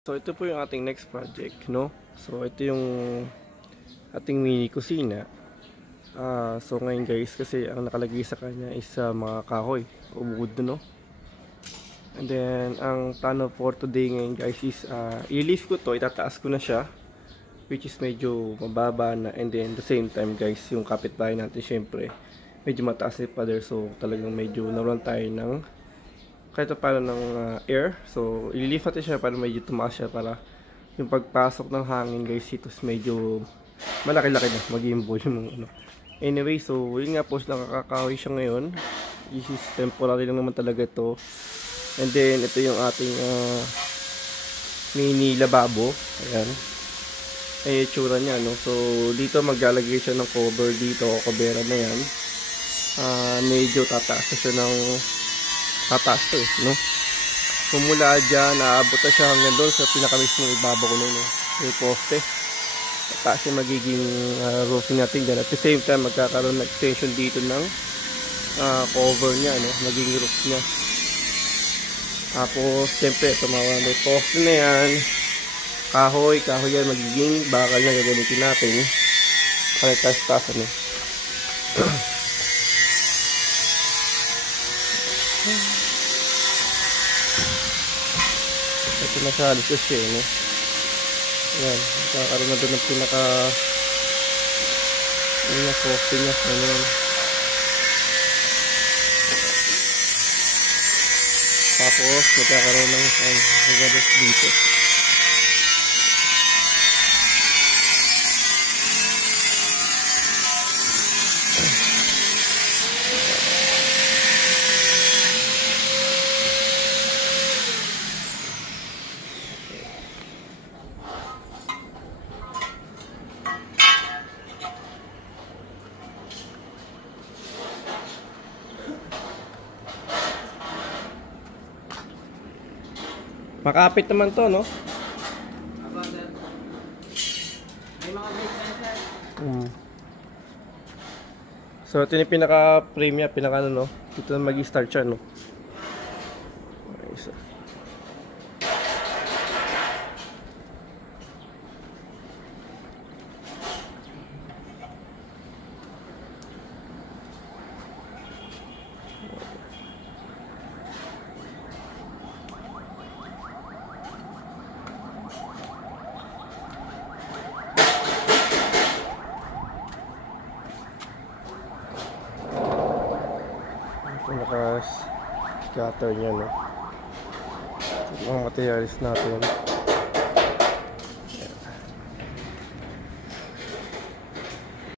So ito po yung ating next project, no? So ito yung ating mini kusina. So ngayon guys, kasi ang nakalagay sa kanya is mga kahoy o wood, no? And then ang plano for today ngayon guys is i-lift ko to, itataas ko na siya, which is medyo mababa na. And then the same time guys, yung kapitbahay natin syempre medyo mataas pa there, so talagang medyo naroon tayo ng kahit paano ng air. So ililift natin siya para medyo tumaas siya, para yung pagpasok ng hangin guys ito medyo malaki-laki na maging volume ng ano. Anyway, so yun nga po, nakakakahoy siya ngayon. This is temporary lang naman talaga ito. And then ito yung ating mini lababo. Ayan, ay itsura niya, no? So dito maglalagay siya ng cover dito, kubera na yan. Medyo tataas na siya ng tataas to, no? Kumula dyan, naabot na siya hanggang doon sa pinakamismong ibabaw ko nun, no? Yung poste. Tataas yung magiging roofing natin dyan. At the same time, magkakaroon ng extension dito ng cover niya, no? Magiging roof niya. Tapos, siyempre, tumawa may poste na yan. Kahoy yan, magiging bakal na gagamitin natin. Para taas-taas, ano? Ito na siya, alis siya, no? Ayan, nakakaroon na doon ng pinaka yung poste niya, ayan. Tapos magkakaroon ng magalos dito. Makapit naman to, no? May mga break na, sir. So ito yung pinaka-frame niya, pinaka ano, no? Ito na mag-start siya, no? Okay, so naka-scatter niya, no? Ito mga materials natin.